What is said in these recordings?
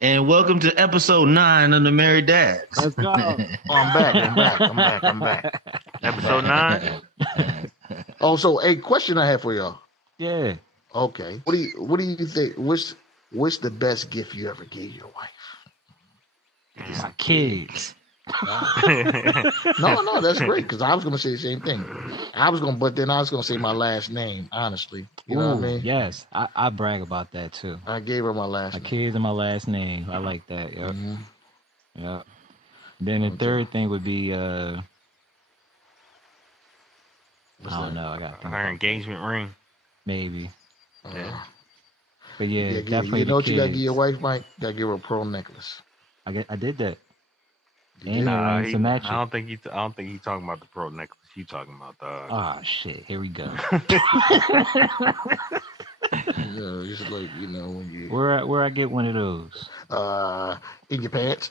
And welcome to episode 9 of the Married Dads. Let's go. I'm back. Episode 9. Oh, so a question I have for y'all. Yeah. Okay. What do you think? What's the best gift you ever gave your wife? My kids. No, that's great because I was gonna say the same thing. But then I was gonna say my last name. Honestly, you know what I mean? Yes, I brag about that too. I gave her my last My name. kids and my last name. I like that. Yep. Mm-hmm. Yep. Then the third thing would be I don't know. I got Her engagement ring. maybe. Yeah. But yeah, definitely. You know what the you gotta give kids. your wife, Mike? You gotta give her a pearl necklace. I did that. You And did? earrings to match I it. don't think he talking about the pearl necklace. He talking about the. Ah, shit. Here we go. Just like when you Where I get one of those? in your pants.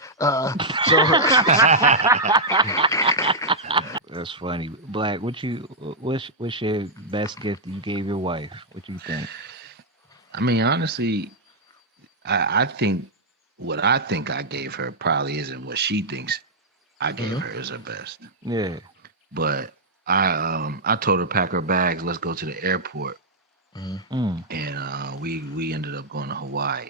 That's funny. Black, what's your best gift you gave your wife? What you think? I mean, honestly, I think what I think I gave her probably isn't what she thinks I gave her as her best. Yeah. But I told her pack her bags, let's go to the airport. Mm. And we ended up going to Hawaii.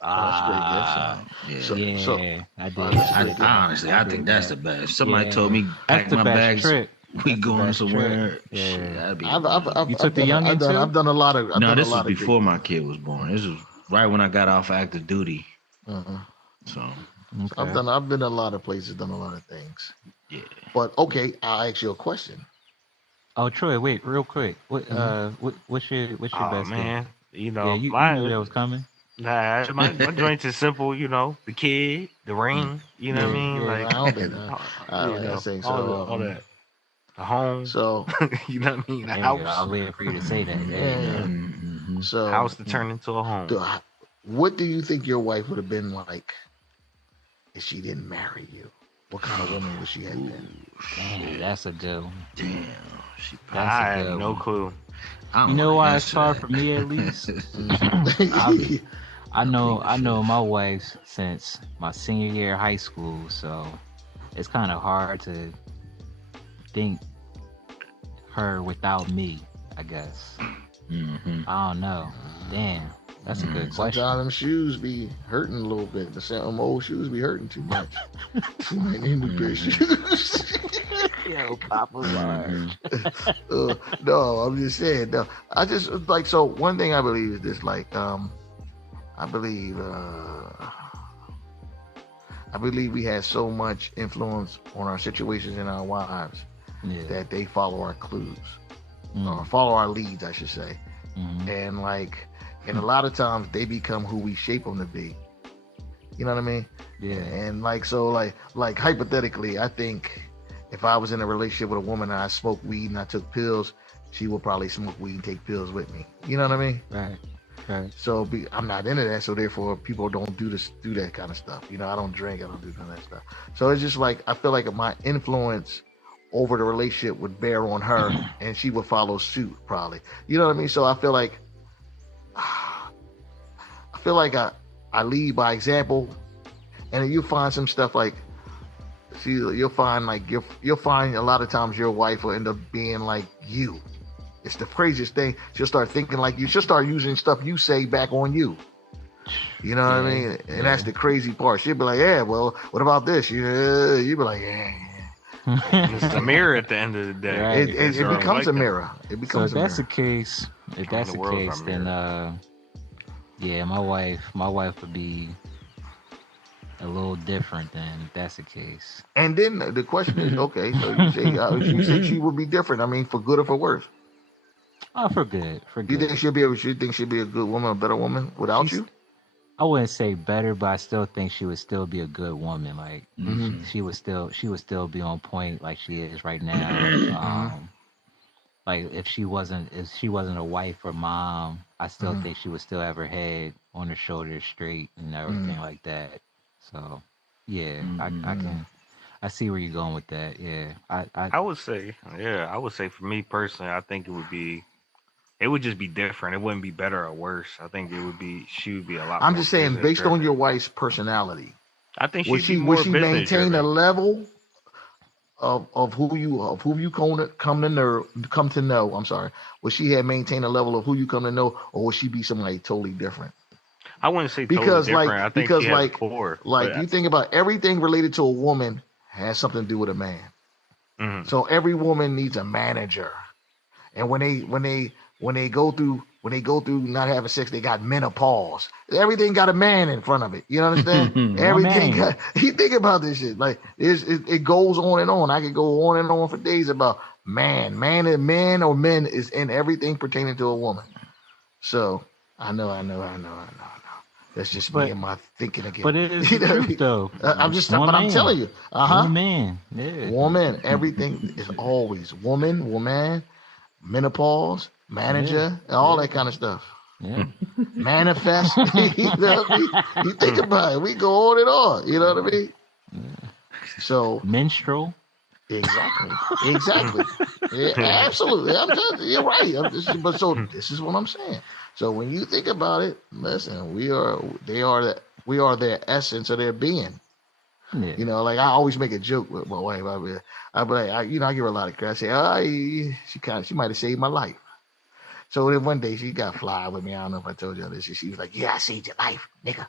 Ah, Yeah. I did. I honestly, I think that's the best. If somebody told me pack That's the my best bags, trip. we That's the going best somewhere. trip. Shit, Yeah. that'd be. You took the youngin' too? I've done a lot of. No, this was before my kid was born. This was right when I got off active duty. So Okay. I've been a lot of places, done a lot of things. yeah. But okay, I'll ask you a question. Oh, Troy, wait, real quick. What's your Oh best man, gift? you know, You my knew that was coming. my joints is simple. You know, the kid, the ring. You know what I mean? Yeah, Like I don't think I think so. all that. The home. So You know what I mean? The There we house. go. I was waiting for you to say that. There you go. Mm-hmm. so House to turn into a home. What do you think your wife would have been like if she didn't marry you? What kind of woman would she have been? Damn, that's a good one. Damn. I have no clue. You know why it's hard for me at least? I know my wife since my senior year of high school, so it's kind of hard to think her without me, I guess. I don't know. Damn, that's a good question. Sometimes them shoes be hurting a little bit. Them old shoes be hurting too much. You might need new pair of shoes. Yo, Papa Large. No, I'm just saying. No, I just like so. One thing I believe is this. Like, I believe we have so much influence on our situations and our wives that they follow our clues, or follow our leads, I should say. And a lot of times they become who we shape them to be. You know what I mean? Yeah. And like hypothetically, I think if I was in a relationship with a woman and I smoked weed and I took pills, she would probably smoke weed and take pills with me. You know what I mean? Right. So I'm not into that. So therefore, people don't do that kind of stuff. You know, I don't drink. I don't do none of that stuff. So it's just like I feel like my influence over the relationship would bear on her, and she would follow suit probably. You know what I mean? So I feel like I lead by example, and you find some stuff like. You'll find a lot of times your wife will end up being like you. It's the craziest thing. She'll start thinking like you. She'll start using stuff you say back on you. You know what I mean? And that's the crazy part. She'll be like, yeah, well, what about this? You be like, yeah. It's a mirror at the end of the day. Right. It becomes a mirror. It becomes So if that's the case, then yeah, my wife would be a little different then if that's the case. And then the question is, okay, so you say she would be different. I mean, for good or for worse? Oh, for good. You think she'll be a good woman, a better woman without you? I wouldn't say better, but I still think she would still be a good woman. Like she would still be on point like she is right now. Like if she wasn't a wife or mom, I still think she would still have her head on her shoulders straight and everything like that. So yeah, I see where you're going with that. Yeah, I would say for me personally, I think it would be It would just be different. It wouldn't be better or worse. I think she would be a lot. I'm more just saying, business based on driven. your wife's personality, I think would she'd be would more she business maintain a driven. level of who you come to know? I'm sorry. Would she have maintained a level of who you come to know, or would she be somebody totally different? I wouldn't say totally Because different. I think she has a like core. you think about everything related to a woman has something to do with a man. Mhm. So every woman needs a manager, and when they go through not having sex, they got menopause. Everything got a man in front of it. You understand? Everything man. got. You think about this shit. Like it goes on and on. I could go on and on for days about men is in everything pertaining to a woman. So I know. That's just me But and my thinking again. but it is the truth though. I'm telling you. One man. Yeah. Woman, everything is always woman, menopause, manager, and all that kind of stuff. Yeah. Manifest. You know what I mean? You think about it. We go on and on. You know what I mean? So Menstrual. exactly. Yeah, absolutely. I'm just, you're right. This is what I'm saying. So when you think about it, listen, we are their essence of their being. Yeah. You know, like I always make a joke with my wife. I give her a lot of credit. I say, she might have saved my life. So then one day she got fly with me. I don't know if I told you this. She was like, "Yeah, I saved your life, nigga."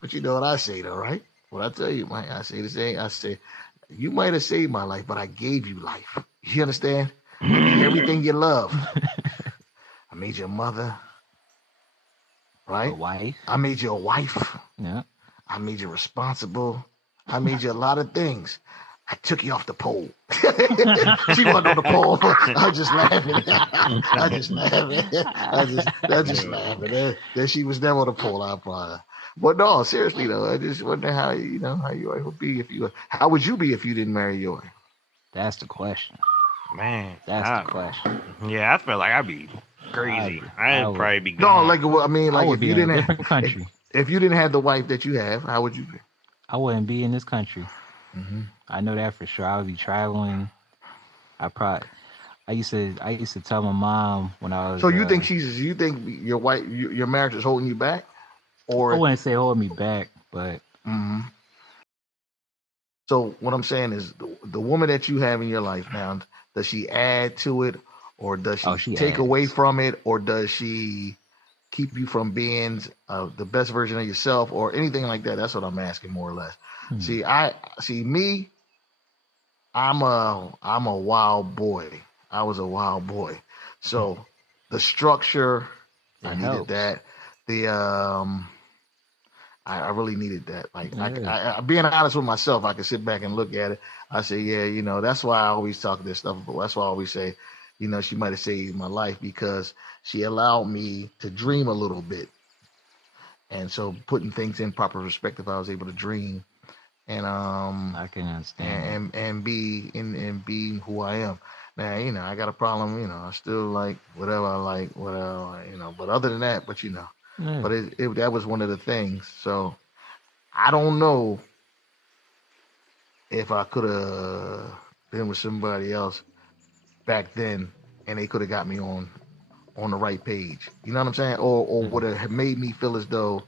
But you know what I say though, right? What I tell you, man, I say the same. I say, you might have saved my life, but I gave you life. You understand? I made everything you love. I made you a mother, right? A wife. I made you a wife. Yeah. I made you responsible. I made you a lot of things. I took you off the pole. She wasn't on the pole. I was just laughing. I just laughing. That she was never on the pole. I probably. But no, seriously though, I just wonder how your wife would be how would you be if you didn't marry your wife? That's the question. Man, That's the question. Yeah, I feel like I'd be crazy. I'd probably be No, gone. like I mean, like if you didn't in a different country. If you didn't have the wife that you have, how would you be? I wouldn't be in this country. Mm-hmm. I know that for sure. I would be traveling. I used to tell my mom when I was. So you think your wife, your marriage is holding you back, or I wouldn't say holding me back, but. Mm-hmm. So what I'm saying is, the woman that you have in your life now, does she add to it, or does she take adds. away from it, or does she keep you from being the best version of yourself, or anything like that? That's what I'm asking, more or less. I'm a wild boy. I was a wild boy. So the structure, I needed that. I really needed that. Like, I being honest with myself, I can sit back and look at it. I say, yeah, that's why I always talk this stuff. But that's why I always say, she might have saved my life because she allowed me to dream a little bit. And so putting things in proper perspective, I was able to dream and I can understand and be who I am. Now, I got a problem, I still like whatever I like, whatever, but other than that, but but that was one of the things. So I don't know if I could have been with somebody else back then and they could have got me on the right page. You know what I'm saying? Or would have made me feel as though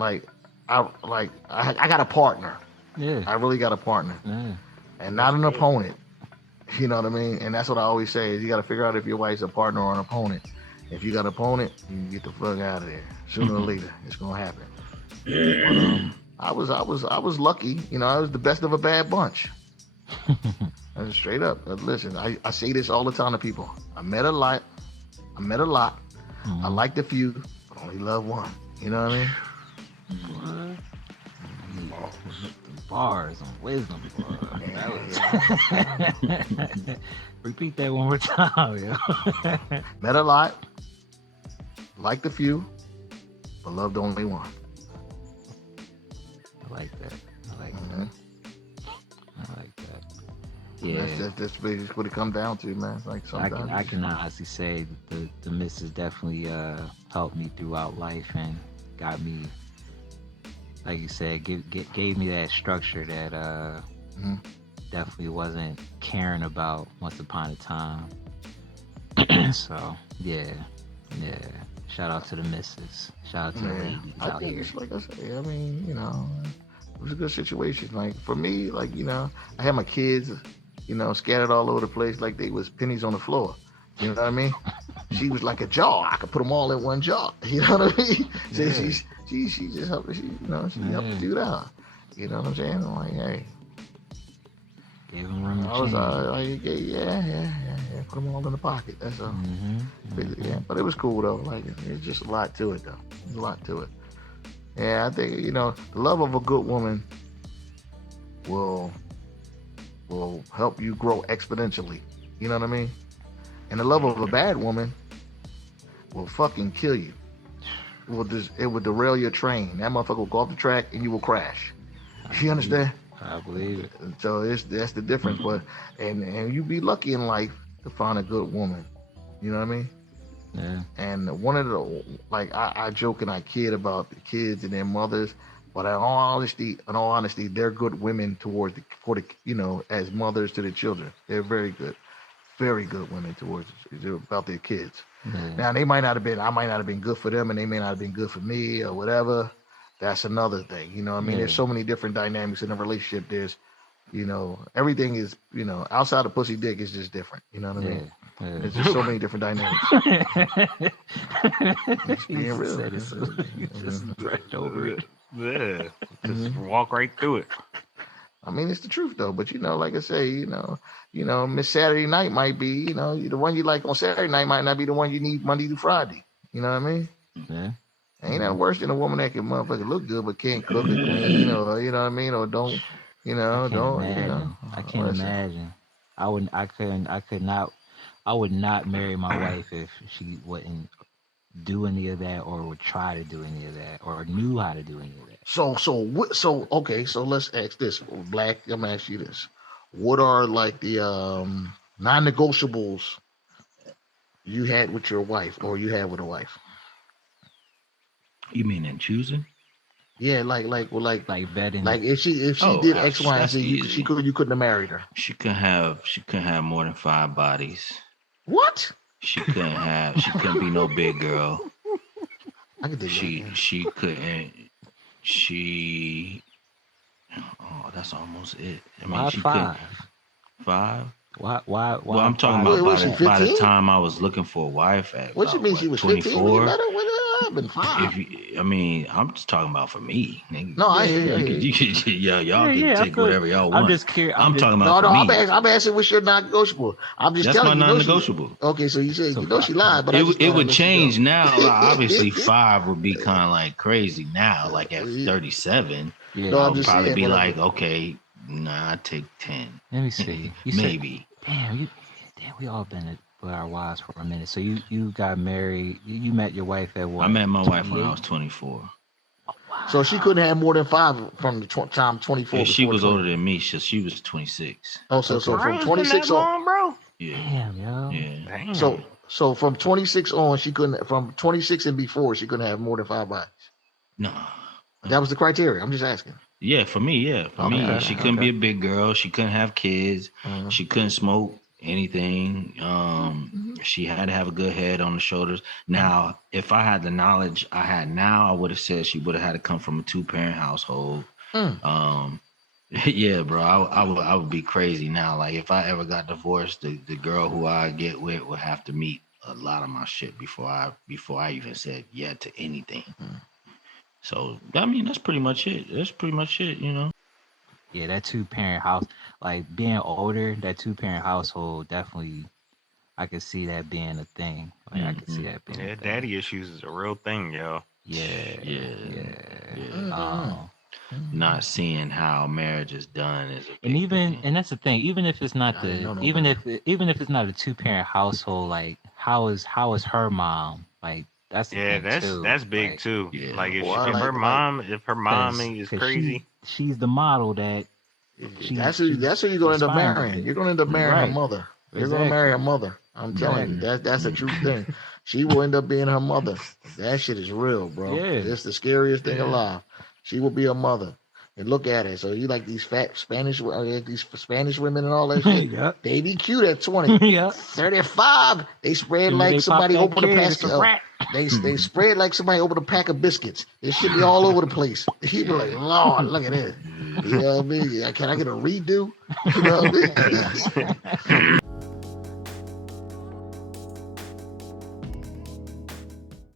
I got a partner. Yeah. I really got a partner. Yeah. And not an opponent. You know what I mean? And that's what I always say is you got to figure out if your wife's a partner or an opponent. If you got an opponent, you can get the fuck out of there. Sooner or later, it's gonna happen. But, I was lucky. I was the best of a bad bunch. And straight up. Listen, I say this all the time to people. I met a lot. I liked a few, but only love one. You know what I mean? Bars on wisdom. Repeat that one more time, yo. Met a lot, liked a few, but loved only one. I like that. Yeah, that's basically what it comes down to, man. Like sometimes I can honestly say the missus definitely helped me throughout life and got me, like you said, gave me that structure that definitely wasn't caring about once upon a time. So yeah. Shout out to the missus. Shout out to the ladies I out think here. it's like I say. I mean, it was a good situation. Like for me, like I had my kids, scattered all over the place like they was pennies on the floor. You know what I mean? She was like a jar. I could put them all in one jar. You know what I mean? So Yeah. she just helped. She helped do that. You know what I'm saying? I'm like, hey, Gave him room I to was change. like, yeah. Put them all in the pocket. That's all. Yeah, but it was cool though. Like it's just a lot to it though. There's a lot to it. Yeah, I think the love of a good woman will help you grow exponentially. You know what I mean? And the love of a bad woman will fucking kill you. It will derail your train. That motherfucker will go off the track and you will crash. You understand? I believe it. So that's the difference. But and you be lucky in life to find a good woman. You know what I mean? Yeah. And one of the I joke and I kid about the kids and their mothers, but in all honesty, they're good women for the as mothers to their children. They're very good women about their kids. Yeah. Now I might not have been good for them, and they may not have been good for me or whatever. That's another thing. You know what I mean? There's so many different dynamics in a relationship. There's everything is, outside of pussy dick is just different. You know what I mean? Yeah. There's just so many different dynamics. Just being real. Said it, so you just brushed over it. Yeah, just walk right through it. I mean, it's the truth though. But like I say, Miss Saturday Night might be, the one you like on Saturday night might not be the one you need Monday through Friday. You know what I mean? Yeah. Ain't that worse than a woman that can motherfucker look good but can't cook or clean, or you know what I mean, or don't, I can't imagine. I would not marry my wife if she wouldn't do any of that or would try to do any of that or knew how to do any of that. Okay, so let's ask this, Black. I'm gonna ask you this: what are like the non-negotiables you had with your wife or you had with a wife? You mean in choosing? Yeah, like vetting. Like if she did X, Y, and Z, you couldn't have married her. She couldn't have more than 5 bodies. What? She couldn't be no big girl. I could dig that. She couldn't. Oh, that's almost it. I mean, Why she 5? couldn't. 5? Why? Well, I'm talking about by the time I was looking for a wife at. What you mean she was 15? 24? I've been 5. I'm just talking about for me. Nigga. No, I hear you. Y'all can take whatever y'all want. I'm just curious. I'm talking about for me. I'm asking what's your non-negotiable. I'm just That's telling my you. Non-negotiable. Okay, so you said she lied, but it would change now. Obviously, 5 would be kind of like crazy now. Like at 37, I would probably be like, okay, nah, I take 10. Let me see. Maybe. Damn, we all been with our wives for a minute. So you got married. You met your wife at what? I met my wife when I was 24. Oh, wow. So she couldn't have more than 5 from the time 24. Yeah, she was older than me. She was 26. Oh, so from 26 on, bro. Yeah. Damn, yo. Yeah. Damn. So from 26 on, she couldn't. From 26 and before, she couldn't have more than 5 bodies. No. That was the criteria. I'm just asking. Yeah, for me, yeah. For me, she couldn't be a big girl. She couldn't have kids. She couldn't smoke anything. She had to have a good head on the shoulders. Now, if I had the knowledge I had now, I would have said she would have had to come from a 2-parent household. Yeah, bro, I would be crazy now. Like if I ever got divorced, the girl who I get with would have to meet a lot of my shit before I even said yeah to anything. So I mean, that's pretty much it. Yeah, that 2-parent house, like being older, that 2-parent household definitely, I could see that being a thing. Like I could see that being. Yeah, a thing. daddy issues is a real thing, yo. Yeah. Not seeing how marriage is done is a big and thing. and that's the thing. Even if it's not even if it's not a 2-parent household, like how is her mom? Like that's the thing too. That's big like, too. Yeah. Like if Well, her mom is crazy, she's the model that. That's who you're going to end up marrying. You're going to end up marrying her mother. You're going to marry her mother. I'm telling you, that's a true thing. She will end up being her mother. That shit is real, bro. Yeah. It's the scariest thing alive. She will be a mother. and look at it. So you like these fat Spanish women and all that shit. Yep. They be cute at 20. Yep. 35, they spread like somebody opened a pack. They spread like somebody opened a pack of biscuits. It should be all over the place. You be like, Lord, look at this. You know what I mean? Can I get a redo? You know what I mean?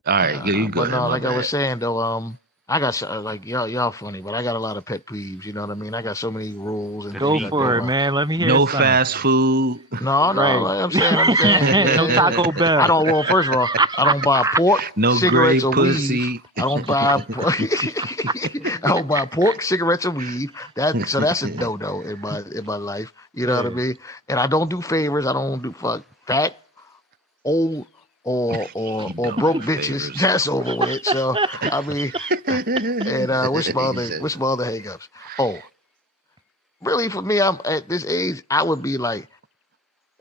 All right, you go. But no, like I was saying though, I got like y'all funny, but I got a lot of pet peeves. You know what I mean? I got so many rules and go for it, man. Let me hear. No fast food. No, right. Like I'm saying. No Taco Bell. I don't. Well, first of all, I don't buy pork. No cigarettes great or pussy. Weed. I don't buy. I don't buy pork, cigarettes, or weed. So that's a no in my life. You know what I mean? And I don't do favors. I don't do fat, old. Or broke bitches. Favors. That's over with. So I mean, and what's my other hang-ups? Oh, really? For me, I'm at this age. I would be like,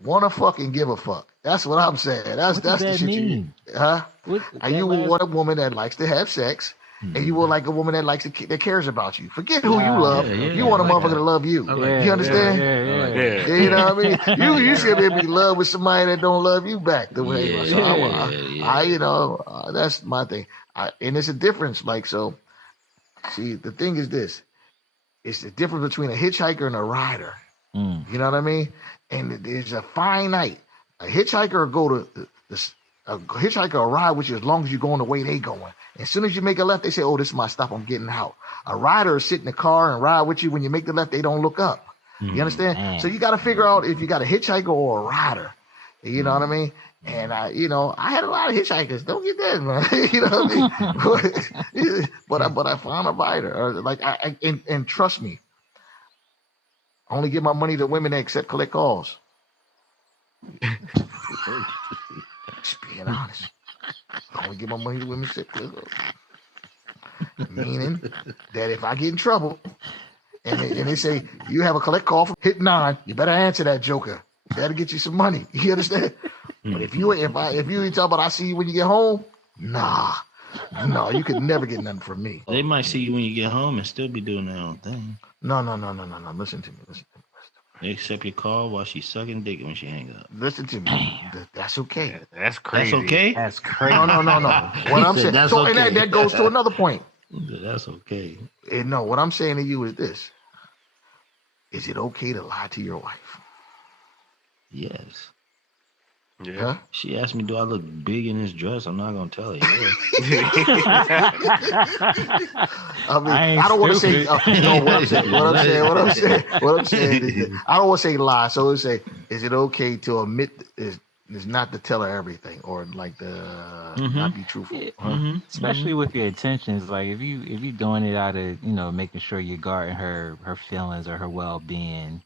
wanna fucking give a fuck. That's what I'm saying. That's the shit mean? You want a woman that likes to have sex. And you will like a woman that cares about you. Forget who you love. You want a motherfucker to love you. You understand? Yeah. You know what I mean? You should be in love with somebody that don't love you back the way. So I that's my thing. And it's a difference. Like, so, see, the thing is this. It's the difference between a hitchhiker and a rider. You know what I mean? And there's a fine night. A hitchhiker will go to a hitchhiker will ride with you as long as you're going the way they going. As soon as you make a left, they say, oh, this is my stop. I'm getting out. A rider will sit in the car and ride with you. When you make the left, they don't look up. You understand? So you got to figure out if you got a hitchhiker or a rider. You know what I mean? And I had a lot of hitchhikers. Don't get that, man. You know what I mean? but I found a rider. Or like and trust me, I only give my money to women that accept collect calls. Just being honest. I only give my money to women that accept collect calls. Meaning that if I get in trouble and they say you have a collect call from hit 9, you better answer that joker. Better get you some money. You understand? But if you ain't talking about I see you when you get home, no, you could never get nothing from me. They might see you when you get home and still be doing their own thing. No. Listen to me. They accept your call while she's sucking dick when she hangs up. Listen to me. That's okay. That's crazy. That's okay? That's crazy. No. What I'm saying. So okay. And that goes to another point. That's okay. And no, what I'm saying to you is this. Is it okay to lie to your wife? Yes. Yeah. Huh? She asked me, do I look big in this dress? I'm not going to tell her. Yeah. I mean, I don't want to say, what I'm saying is I don't want to say lie. So it's say, is it okay to admit is not to tell her everything or like not be truthful? Especially with your intentions. Like if you doing it out of, making sure you're guarding her feelings or her well-being,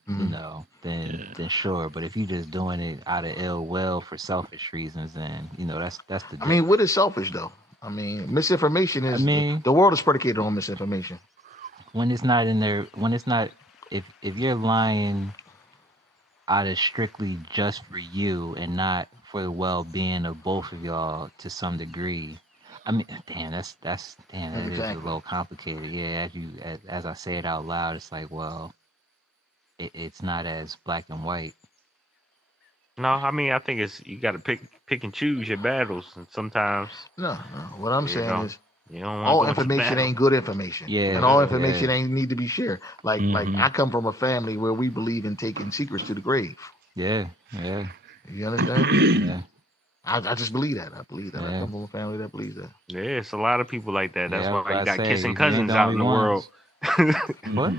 then sure. But if you're just doing it out of ill will for selfish reasons, then that's the difference. I mean, what is selfish though? I mean, misinformation is the world is predicated on misinformation. When it's not in there, if you're lying out of strictly just for you and not for the well-being of both of y'all to some degree. I mean, that is a little complicated. Yeah, as I say it out loud, it's like, well, it's not as black and white. No, I mean, I think you got to pick and choose your battles, and sometimes. No. What I'm saying is, you don't all information ain't good information. Yeah, and all information ain't need to be shared. Like I come from a family where we believe in taking secrets to the grave. Yeah. You understand? Yeah. I just believe that. I believe that. I come from a family that believes that. Yeah, it's a lot of people like that. That's why you got kissing you cousins out in the world. What?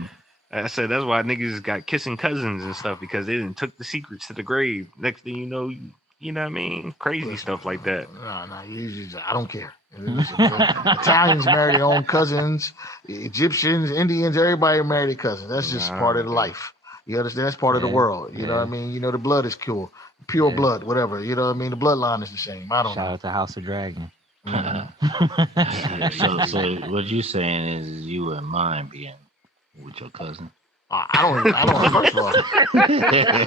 I said that's why niggas got kissing cousins and stuff because they didn't took the secrets to the grave. Next thing you know what I mean? Crazy stuff like that. No, I don't care. Italians marry their own cousins. Egyptians, Indians, everybody marry their cousins. That's just part of the life. You understand? That's part of the world. You know what I mean? The blood is pure blood, whatever. You know what I mean? The bloodline is the same. I don't know. Shout out to House of Dragon. So what you saying is you wouldn't mind being with your cousin? I don't. First of all,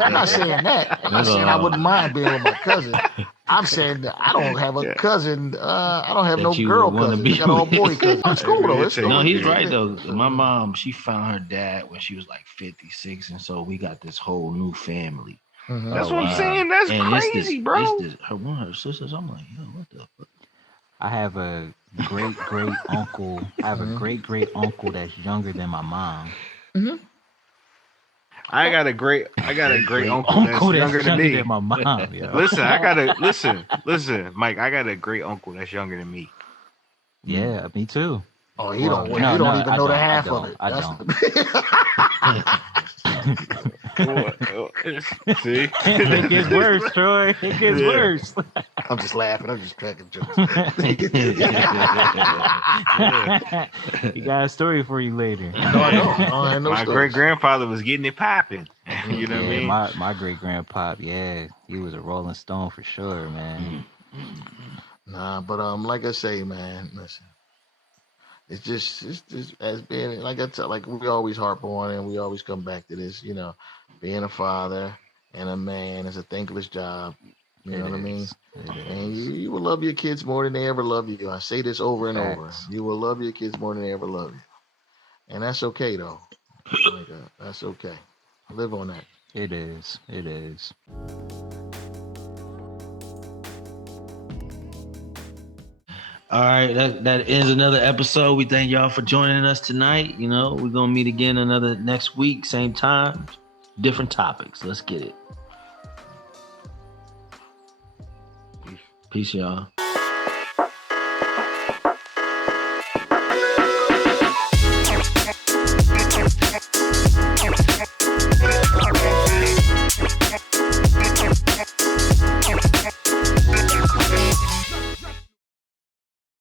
I'm not saying that. I'm not saying I wouldn't mind being with my cousin. I'm saying that I don't have a cousin. I don't have That no you girl wanna cousins. be I got all with. boy cousins. It's cool though. It's cool. No, he's right though. My mom, she found her dad when she was like 56, and so we got this whole new family. That's what I'm saying. That's And crazy, bro. One of her sisters. I'm like, yo, what the fuck? I have a great uncle. I have a great uncle that's younger than my mom. I got a great uncle that's younger than me. Than my mom. Yo. Listen, Mike. I got a great uncle that's younger than me. Yeah, me too. Oh, you don't even know the half of it. I don't. See? It gets worse, Troy. It gets worse. I'm just laughing. I'm just cracking jokes. He got a story for you later. No, I don't. I know My great grandfather was getting it popping. You know what I mean? My great grandpop, yeah, he was a Rolling Stone for sure, man. Nah, but like I say, man, listen. It's just as being like I tell, like we always harp on and we always come back to this. You know, being a father and a man is a thankless job. You know what I mean? And you will love your kids more than they ever love you. I say this over and over. You will love your kids more than they ever love you, and that's okay though. That's okay. Live on that. It is. It is. All right, that ends another episode. We thank y'all for joining us tonight. You know, we're gonna meet again another next week, same time, different topics. Let's get it. Peace, y'all.